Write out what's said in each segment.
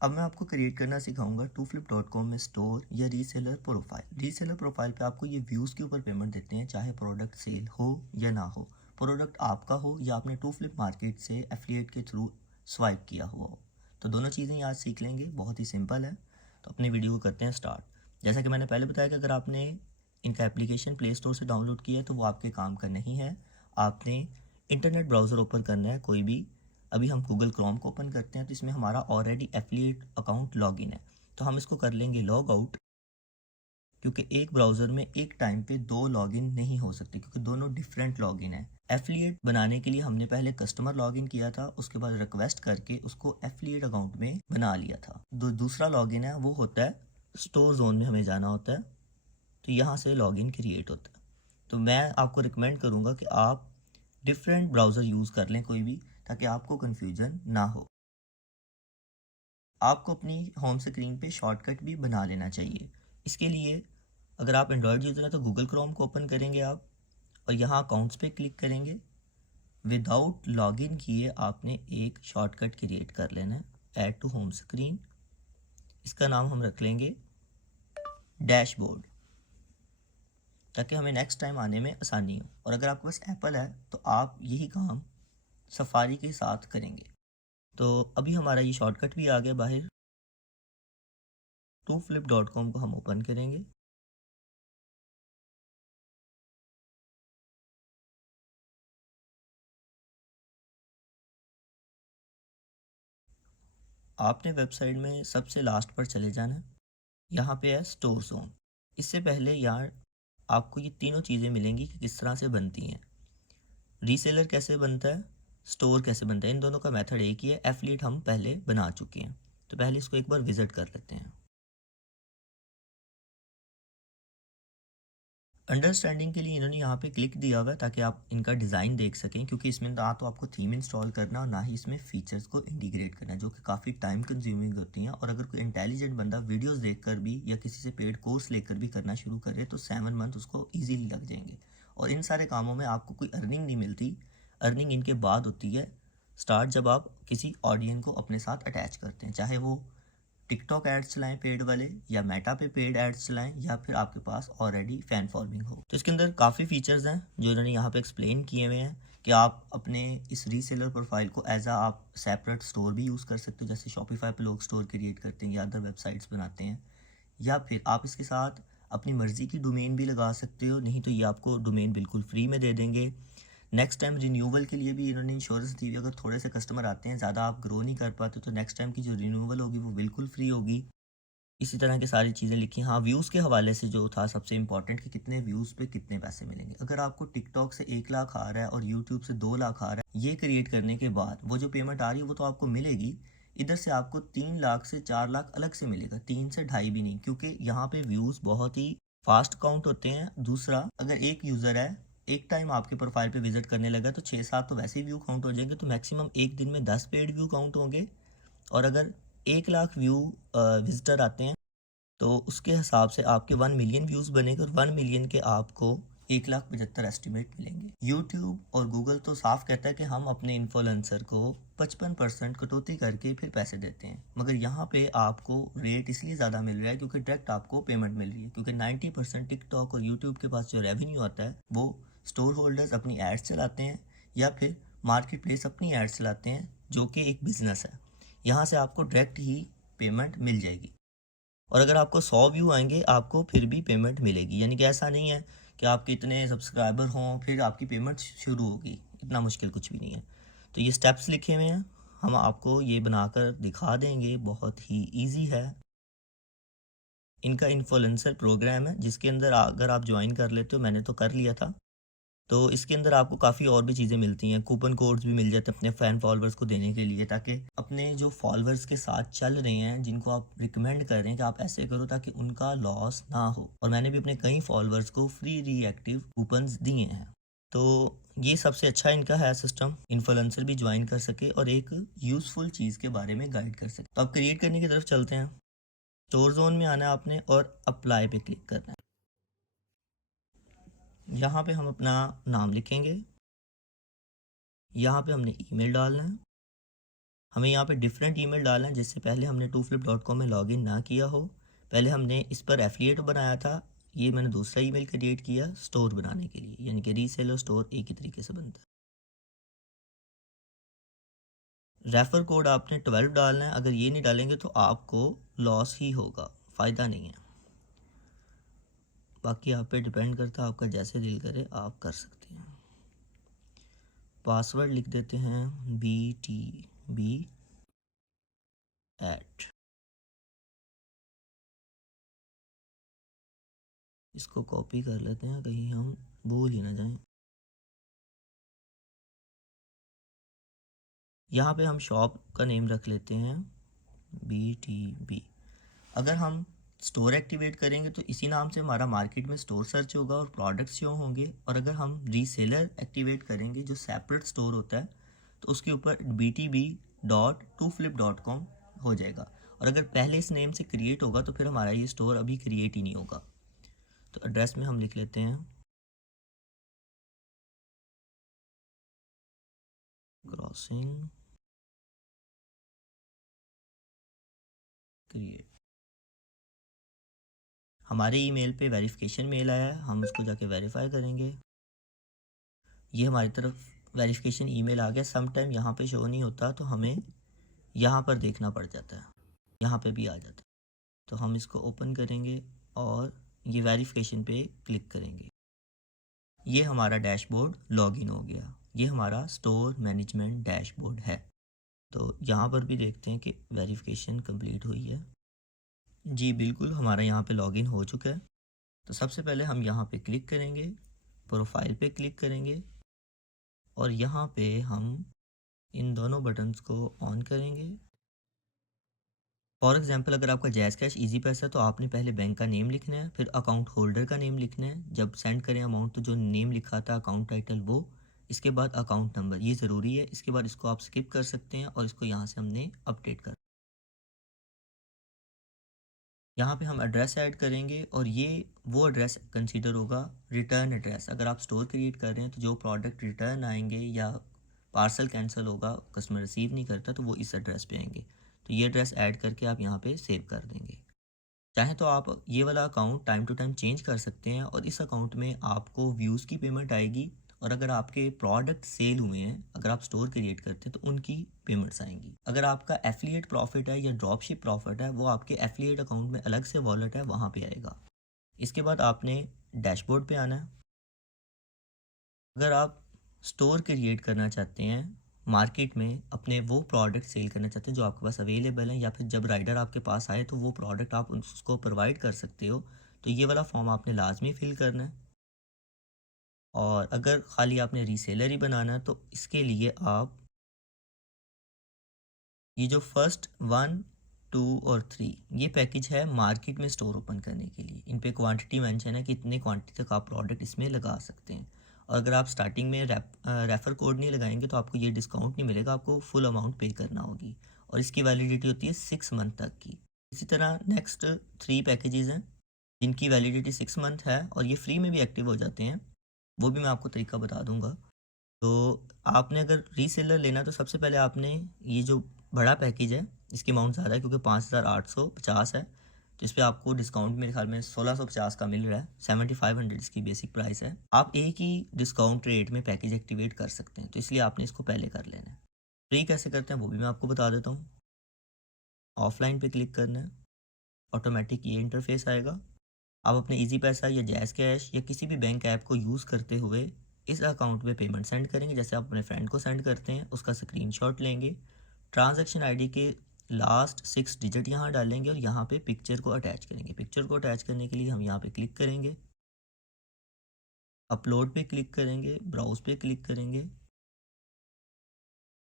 अब मैं आपको क्रिएट करना सिखाऊंगा टूफ्लिप.com में स्टोर या रीसेलर प्रोफाइल। रीसेलर प्रोफाइल पे आपको ये व्यूज़ के ऊपर पेमेंट देते हैं, चाहे प्रोडक्ट सेल हो या ना हो, प्रोडक्ट आपका हो या आपने टूफ्लिप मार्केट से एफिलिएट के थ्रू स्वाइप किया हुआ हो। तो दोनों चीज़ें आज सीख लेंगे, बहुत ही सिंपल है। तो अपनी वीडियो को करते हैं स्टार्ट। जैसा कि मैंने पहले बताया कि अगर आपने इनका एप्लीकेशन प्ले स्टोर से डाउनलोड किया है तो वो आपके काम का नहीं है। आपने इंटरनेट ब्राउज़र ओपन करना है कोई भी। अभी हम गूगल क्रोम को ओपन करते हैं तो इसमें हमारा ऑलरेडी एफिलिएट अकाउंट लॉगिन है, तो हम इसको कर लेंगे लॉग आउट, क्योंकि एक ब्राउज़र में एक टाइम पे दो लॉगिन नहीं हो सकते क्योंकि दोनों डिफरेंट लॉगिन है। एफिलिएट बनाने के लिए हमने पहले कस्टमर लॉगिन किया था, उसके बाद रिक्वेस्ट करके उसको एफिलिएट अकाउंट में बना लिया था। दूसरा लॉगिन है वो होता है स्टोर जोन में, हमें जाना होता है, तो यहाँ से लॉगिन क्रिएट होता है। तो मैं आपको रिकमेंड करूँगा कि आप डिफरेंट ब्राउज़र यूज़ कर लें कोई भी, ताकि आपको कन्फ्यूज़न ना हो। आपको अपनी होम स्क्रीन पे शॉर्टकट भी बना लेना चाहिए। इसके लिए अगर आप एंड्रॉयड यूज़र हैं तो गूगल क्रोम को ओपन करेंगे आप, और यहाँ अकाउंट्स पे क्लिक करेंगे। विदाउट लॉगिन किए आपने एक शॉर्टकट क्रिएट कर लेना है, ऐड टू होम स्क्रीन। इसका नाम हम रख लेंगे डैशबोर्ड, ताकि हमें नेक्स्ट टाइम आने में आसानी हो। और अगर आपके पास एप्पल है तो आप यही काम सफारी के साथ करेंगे। तो अभी हमारा ये शॉर्टकट भी आ गया बाहर। टूफ्लिप.com को हम ओपन करेंगे। आपने वेबसाइट में सबसे लास्ट पर चले जाना है, यहाँ पे है स्टोर जोन। इससे पहले यहाँ आपको ये तीनों चीज़ें मिलेंगी कि किस तरह से बनती हैं। रीसेलर कैसे बनता है, स्टोर कैसे बनता है, इन दोनों का मेथड एक ही है। एफिलिएट हम पहले बना चुके हैं, तो पहले इसको एक बार विजिट कर लेते हैं। अंडरस्टैंडिंग के लिए इन्होंने यहाँ पे क्लिक दिया हुआ है ताकि आप इनका डिज़ाइन देख सकें, क्योंकि इसमें ना तो आपको थीम इंस्टॉल करना और ना ही इसमें फ़ीचर्स को इंटीग्रेट करना, जो कि काफ़ी टाइम कंज्यूमिंग होती हैं। और अगर कोई इंटेलिजेंट बंदा वीडियोस देखकर भी या किसी से पेड कोर्स लेकर भी करना शुरू करे तो 7 मंथ उसको ईजीली लग जाएंगे। और इन सारे कामों में आपको कोई अर्निंग नहीं मिलती। अर्निंग इनके बाद होती है स्टार्ट, जब आप किसी ऑडियंस को अपने साथ अटैच करते हैं, चाहे वो टिकटॉक एड्स चलाएं पेड वाले, या मेटा पे पेड एड्स चलाएं, या फिर आपके पास ऑलरेडी फैन फॉलोइंग हो। तो इसके अंदर काफ़ी फीचर्स हैं जो इन्होंने यहाँ पे एक्सप्लेन किए हुए हैं कि आप अपने इस रीसेलर प्रोफाइल को एज आप सेपरेट स्टोर भी यूज़ कर सकते हो, जैसे शॉपिफाई पे लोग स्टोर क्रिएट करते हैं या अदर वेबसाइट्स बनाते हैं। या फिर आप इसके साथ अपनी मर्ज़ी की डोमेन भी लगा सकते हो, नहीं तो ये आपको डोमेन बिल्कुल फ्री में दे देंगे। नेक्स्ट टाइम रिन्यूअल के लिए भी इन्होंने इंश्योरेंस दी हुई, अगर थोड़े से कस्टमर आते हैं, ज़्यादा आप ग्रो नहीं कर पाते, तो नेक्स्ट टाइम की जो रिन्यूअल होगी वो बिल्कुल फ्री होगी। इसी तरह की सारी चीज़ें लिखी। हाँ, व्यूज़ के हवाले से जो था सबसे इम्पोर्टेंट कि कितने व्यूज़ पे कितने पैसे मिलेंगे। अगर आपको टिकटॉक से 1 लाख आ रहा है और यूट्यूब से 2 लाख आ रहा है, ये क्रिएट करने के बाद वो जो पेमेंट आ रही है वो तो आपको मिलेगी। इधर से आपको 3 लाख से 4 लाख अलग से मिलेगा, 3 से ढाई भी नहीं, क्योंकि यहाँ पे व्यूज़ बहुत ही फास्ट काउंट होते हैं। दूसरा, अगर एक यूज़र है एक टाइम आपके प्रोफाइल पे विजिट करने लगा तो 6-7 तो वैसे ही व्यू काउंट हो जाएंगे, तो मैक्सिमम एक दिन में 10 पेड व्यू काउंट होंगे। और अगर 1 लाख व्यू विजिटर आते हैं तो उसके हिसाब से आपके 1 मिलियन व्यूज़ बनेंगे, और 1 मिलियन के आपको 1,75,000 एस्टिमेट मिलेंगे। यूट्यूब और गूगल तो साफ कहता है कि हम अपने इन्फ्लुएंसर को 55% कटौती करके फिर पैसे देते हैं, मगर यहाँ पे आपको रेट इसलिए ज़्यादा मिल रहा है क्योंकि डायरेक्ट आपको पेमेंट मिल रही है। क्योंकि 90% टिकटॉक और यूट्यूब के पास जो रेवेन्यू आता है वो स्टोर होल्डर्स अपनी एड्स चलाते हैं, या फिर मार्केट प्लेस अपनी एड्स चलाते हैं, जो कि एक बिज़नेस है। यहाँ से आपको डायरेक्ट ही पेमेंट मिल जाएगी। और अगर आपको 100 व्यू आएंगे आपको फिर भी पेमेंट मिलेगी, यानी कि ऐसा नहीं है कि आपके इतने सब्सक्राइबर हों फिर आपकी पेमेंट शुरू होगी, इतना मुश्किल कुछ भी नहीं है। तो ये स्टेप्स लिखे हुए हैं, हम आपको ये बनाकर दिखा देंगे, बहुत ही इजी है। इनका इन्फ्लुएंसर प्रोग्राम है जिसके अंदर अगर आप ज्वाइन कर लेते हो, मैंने तो कर लिया था, तो इसके अंदर आपको काफ़ी और भी चीज़ें मिलती हैं। कूपन कोड्स भी मिल जाते हैं अपने फ़ैन फॉलोअर्स को देने के लिए, ताकि अपने जो फॉलोअर्स के साथ चल रहे हैं, जिनको आप रिकमेंड कर रहे हैं कि आप ऐसे करो ताकि उनका लॉस ना हो। और मैंने भी अपने कई फॉलोअर्स को फ्री रीएक्टिव कूपन्स दिए हैं। तो ये सबसे अच्छा इनका है सिस्टम, इन्फ्लुएंसर भी ज्वाइन कर सके और एक यूज़फुल चीज़ के बारे में गाइड कर सके। तो अब क्रिएट करने की तरफ चलते हैं। स्टोर जोन में आना है आपने और अप्लाई पे क्लिक करना है। यहाँ पे हम अपना नाम लिखेंगे, यहाँ पे हमने ईमेल डालना है, हमें यहाँ पे डिफरेंट ईमेल डालना है, जिससे पहले हमने टूफ्लिप.com में लॉगिन ना किया हो। पहले हमने इस पर एफिलिएट बनाया था, ये मैंने दूसरा ईमेल क्रिएट किया स्टोर बनाने के लिए, यानी कि रीसेल और स्टोर एक ही तरीके से बनता है। रेफ़र कोड आपने 12 डालना है, अगर ये नहीं डालेंगे तो आपको लॉस ही होगा, फ़ायदा नहीं है। बाकी आप पे डिपेंड करता है, आपका जैसे दिल करे आप कर सकते हैं। पासवर्ड लिख देते हैं BTB @ इसको कॉपी कर लेते हैं, कहीं हम भूल ही ना जाएं। यहाँ पे हम शॉप का नेम रख लेते हैं BTB। अगर हम स्टोर एक्टिवेट करेंगे तो इसी नाम से हमारा मार्केट में स्टोर सर्च होगा और प्रोडक्ट्स शो होंगे। और अगर हम रीसेलर एक्टिवेट करेंगे जो सेपरेट स्टोर होता है, तो उसके ऊपर btb.tooflip.com हो जाएगा। और अगर पहले इस नेम से क्रिएट होगा तो फिर हमारा ये स्टोर अभी क्रिएट ही नहीं होगा। तो एड्रेस में हम लिख लेते हैं क्रॉसिंग क्रिएट। हमारे ईमेल पे वेरिफिकेशन मेल आया है, हम उसको जाके वेरीफाई करेंगे। ये हमारी तरफ वेरिफिकेशन ईमेल आ गया। सम टाइम यहाँ पे शो नहीं होता, तो हमें यहाँ पर देखना पड़ जाता है, यहाँ पे भी आ जाता है। तो हम इसको ओपन करेंगे और ये वेरिफिकेशन पे क्लिक करेंगे। ये हमारा डैशबोर्ड लॉगिन हो गया। ये हमारा स्टोर मैनेजमेंट डैशबोर्ड है। तो यहाँ पर भी देखते हैं कि वेरिफिकेशन कंप्लीट हुई है। जी बिल्कुल, हमारा यहाँ पे लॉगिन हो चुका है। तो सबसे पहले हम यहाँ पे क्लिक करेंगे, प्रोफाइल पे क्लिक करेंगे और यहाँ पे हम इन दोनों बटन्स को ऑन करेंगे। फॉर एग्जांपल, अगर आपका जैज़ कैश इजी पैसा है तो आपने पहले बैंक का नेम लिखना है, फिर अकाउंट होल्डर का नेम लिखना है। जब सेंड करें अमाउंट तो जो नेम लिखा था अकाउंट टाइटल वो, इसके बाद अकाउंट नंबर, ये ज़रूरी है। इसके बाद इसको आप स्किप कर सकते हैं और इसको यहाँ से हमने अपडेट कर, यहाँ पे हम एड्रेस ऐड करेंगे और ये वो एड्रेस कंसीडर होगा रिटर्न एड्रेस। अगर आप स्टोर क्रिएट कर रहे हैं तो जो प्रोडक्ट रिटर्न आएंगे या पार्सल कैंसिल होगा, कस्टमर रिसीव नहीं करता, तो वो इस एड्रेस पे आएंगे। तो ये एड्रेस ऐड करके आप यहाँ पे सेव कर देंगे। चाहे तो आप ये वाला account time to time change कर सकते हैं और इस अकाउंट में आपको व्यूज़ की पेमेंट आएगी। और अगर आपके प्रोडक्ट सेल हुए हैं, अगर आप स्टोर क्रिएट करते हैं तो उनकी पेमेंट्स आएंगी। अगर आपका एफिलिएट प्रॉफिट है या ड्रॉप शिप प्रॉफिट है, वो आपके एफिलिएट अकाउंट में अलग से वॉलेट है, वहाँ पे आएगा। इसके बाद आपने डैशबोर्ड पे आना है। अगर आप स्टोर क्रिएट करना चाहते हैं, मार्केट में अपने वो प्रोडक्ट सेल करना चाहते हैं जो आपके पास अवेलेबल हैं, या फिर जब राइडर आपके पास आए तो वो प्रोडक्ट आप उसको प्रोवाइड कर सकते हो, तो ये वाला फॉर्म आपने लाजमी फिल करना है। और अगर ख़ाली आपने रीसेलर ही बनाना है तो इसके लिए आप ये जो फर्स्ट 1, 2 और 3 ये पैकेज है मार्केट में स्टोर ओपन करने के लिए। इन पे क्वांटिटी मेंशन है कि इतने क्वांटिटी तक आप प्रोडक्ट इसमें लगा सकते हैं। और अगर आप स्टार्टिंग में रेफ़र कोड नहीं लगाएंगे तो आपको ये डिस्काउंट नहीं मिलेगा, आपको फुल अमाउंट पे करना होगी। और इसकी वैलिडिटी होती है 6 मंथ तक की। इसी तरह नेक्स्ट 3 पैकेजेस हैं जिनकी वैलिडिटी 6 मंथ है और ये फ्री में भी एक्टिव हो जाते हैं, वो भी मैं आपको तरीका बता दूंगा। तो आपने अगर रीसेलर लेना तो सबसे पहले आपने ये जो बड़ा पैकेज है, इसकी अमाउंट ज़्यादा है क्योंकि 5850 है, तो इस पे आपको डिस्काउंट मेरे ख्याल में 1650 का मिल रहा है। 7500 इसकी बेसिक प्राइस है। आप एक ही डिस्काउंट रेट में पैकेज एक्टिवेट कर सकते हैं, तो इसलिए आपने इसको पहले कर लेना है। फ्री कैसे करते हैं वो भी मैं आपको बता देता हूँ। ऑफलाइन पे क्लिक करना है, ऑटोमेटिक ये इंटरफेस आएगा। आप अपने इजी पैसा या जैज़ कैश या किसी भी बैंक ऐप को यूज़ करते हुए इस अकाउंट में पेमेंट सेंड करेंगे। जैसे आप अपने फ्रेंड को सेंड करते हैं, उसका स्क्रीनशॉट लेंगे, ट्रांजैक्शन आईडी के लास्ट 6 डिजिट यहाँ डालेंगे और यहाँ पे पिक्चर को अटैच करेंगे। पिक्चर को अटैच करने के लिए हम यहाँ पे क्लिक करेंगे, अपलोड पे क्लिक करेंगे, ब्राउज़ पे क्लिक करेंगे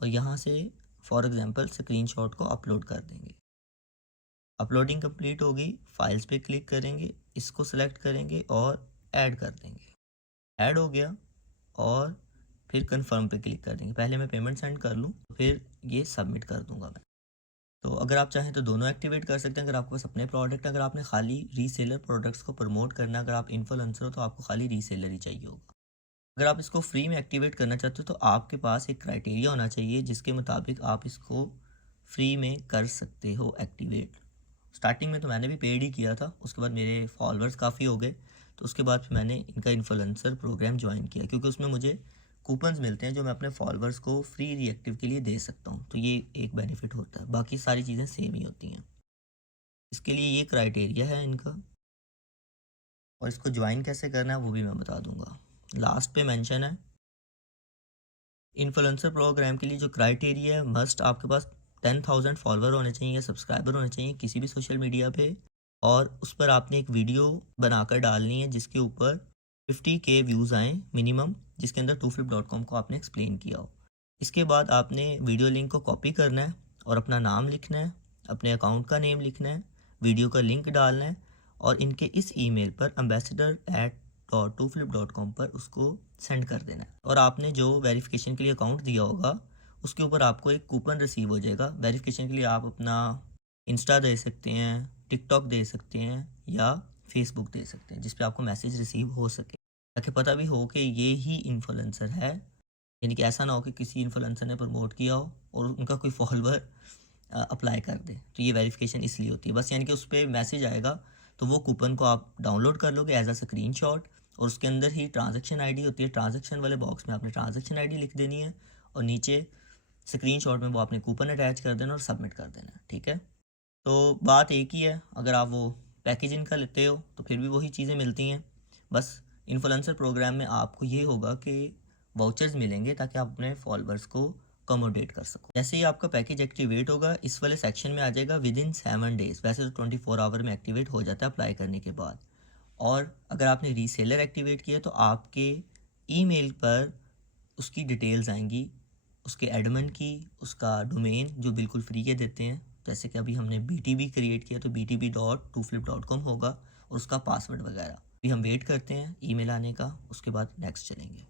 और यहाँ से फॉर एग्जांपल स्क्रीनशॉट को अपलोड कर देंगे। अपलोडिंग कंप्लीट होगी, फाइल्स पे क्लिक करेंगे, इसको सेलेक्ट करेंगे और ऐड कर देंगे। ऐड हो गया और फिर कंफर्म पे क्लिक कर देंगे। पहले मैं पेमेंट सेंड कर लूँ, फिर ये सबमिट कर दूंगा मैं। तो अगर आप चाहें तो दोनों एक्टिवेट कर सकते हैं। अगर आपके पास अपने प्रोडक्ट, अगर आपने खाली रीसेलर प्रोडक्ट्स को प्रमोट करना, अगर आप इन्फ्लुएंसर हो तो आपको खाली रीसेलर ही चाहिए होगा। अगर आप इसको फ्री में एक्टिवेट करना चाहते हो तो आपके पास एक क्राइटेरिया होना चाहिए जिसके मुताबिक आप इसको फ्री में कर सकते हो एक्टिवेट। स्टार्टिंग में तो मैंने भी पेड ही किया था, उसके बाद मेरे फॉलोअर्स काफ़ी हो गए, तो उसके बाद फिर मैंने इनका इन्फ्लुएंसर प्रोग्राम ज्वाइन किया, क्योंकि उसमें मुझे कूपन्स मिलते हैं जो मैं अपने फॉलोअर्स को फ्री रिएक्टिव के लिए दे सकता हूँ। तो ये एक बेनिफिट होता है, बाकी सारी चीज़ें सेम ही होती हैं। इसके लिए ये क्राइटेरिया है इनका, और इसको ज्वाइन कैसे करना है वो भी मैं बता दूंगा। लास्ट पे मेंशन है इन्फ्लुएंसर प्रोग्राम के लिए जो क्राइटेरिया है, मस्ट आपके पास 10,000 फॉलोअर होने चाहिए या सब्सक्राइबर होने चाहिए किसी भी सोशल मीडिया पे, और उस पर आपने एक वीडियो बनाकर डालनी है जिसके ऊपर 50K व्यूज़ आएँ मिनिमम, जिसके अंदर 2flip.com को आपने एक्सप्लेन किया हो। इसके बाद आपने वीडियो लिंक को कॉपी करना है और अपना नाम लिखना है, अपने अकाउंट का नेम लिखना है, वीडियो का लिंक डालना है, और इनके इस ईमेल पर ambassador@2flip.com पर उसको सेंड कर देना है। और आपने जो वेरिफिकेशन के लिए अकाउंट दिया होगा उसके ऊपर आपको एक कूपन रिसीव हो जाएगा। वेरिफिकेशन के लिए आप अपना इंस्टा दे सकते हैं, टिकटॉक दे सकते हैं, या फेसबुक दे सकते हैं, जिस पे आपको मैसेज रिसीव हो सके, ताकि पता भी हो कि ये ही इन्फ्लुएंसर है। यानी कि ऐसा ना हो कि किसी इन्फ्लुएंसर ने प्रमोट किया हो और उनका कोई फॉलोअर अप्लाई कर दे। तो ये वेरिफिकेशन इसलिए होती है बस, यानी कि उस पर मैसेज आएगा तो वो कूपन को आप डाउनलोड कर लोगे एज अ स्क्रीनशॉट, और उसके अंदर ही ट्रांजैक्शन आईडी होती है। ट्रांजैक्शन वाले बॉक्स में आपने ट्रांजैक्शन आईडी लिख देनी है, और नीचे स्क्रीनशॉट में वो आपने कूपन अटैच कर देना और सबमिट कर देना है। ठीक है, तो बात एक ही है। अगर आप वो पैकेज इनका लेते हो तो फिर भी वही चीज़ें मिलती हैं। बस इन्फ्लुएंसर प्रोग्राम में आपको ये होगा कि वाउचर्स मिलेंगे ताकि आप अपने फॉलोअर्स को अकोमोडेट कर सको। जैसे ही आपका पैकेज एक्टिवेट होगा, इस वाले सेक्शन में आ जाएगा विद इन 7 डेज़। वैसे तो 24 आवर में एक्टिवेट हो जाता है अप्लाई करने के बाद। और अगर आपने रीसेलर एक्टिवेट किया तो आपके ईमेल पर उसकी डिटेल्स आएंगी, उसके एडमिन की, उसका डोमेन जो बिल्कुल फ्री के देते हैं। जैसे कि अभी हमने BTB क्रिएट किया तो btb.2flip.com होगा, और उसका पासवर्ड वगैरह। अभी हम वेट करते हैं ईमेल आने का, उसके बाद नेक्स्ट चलेंगे।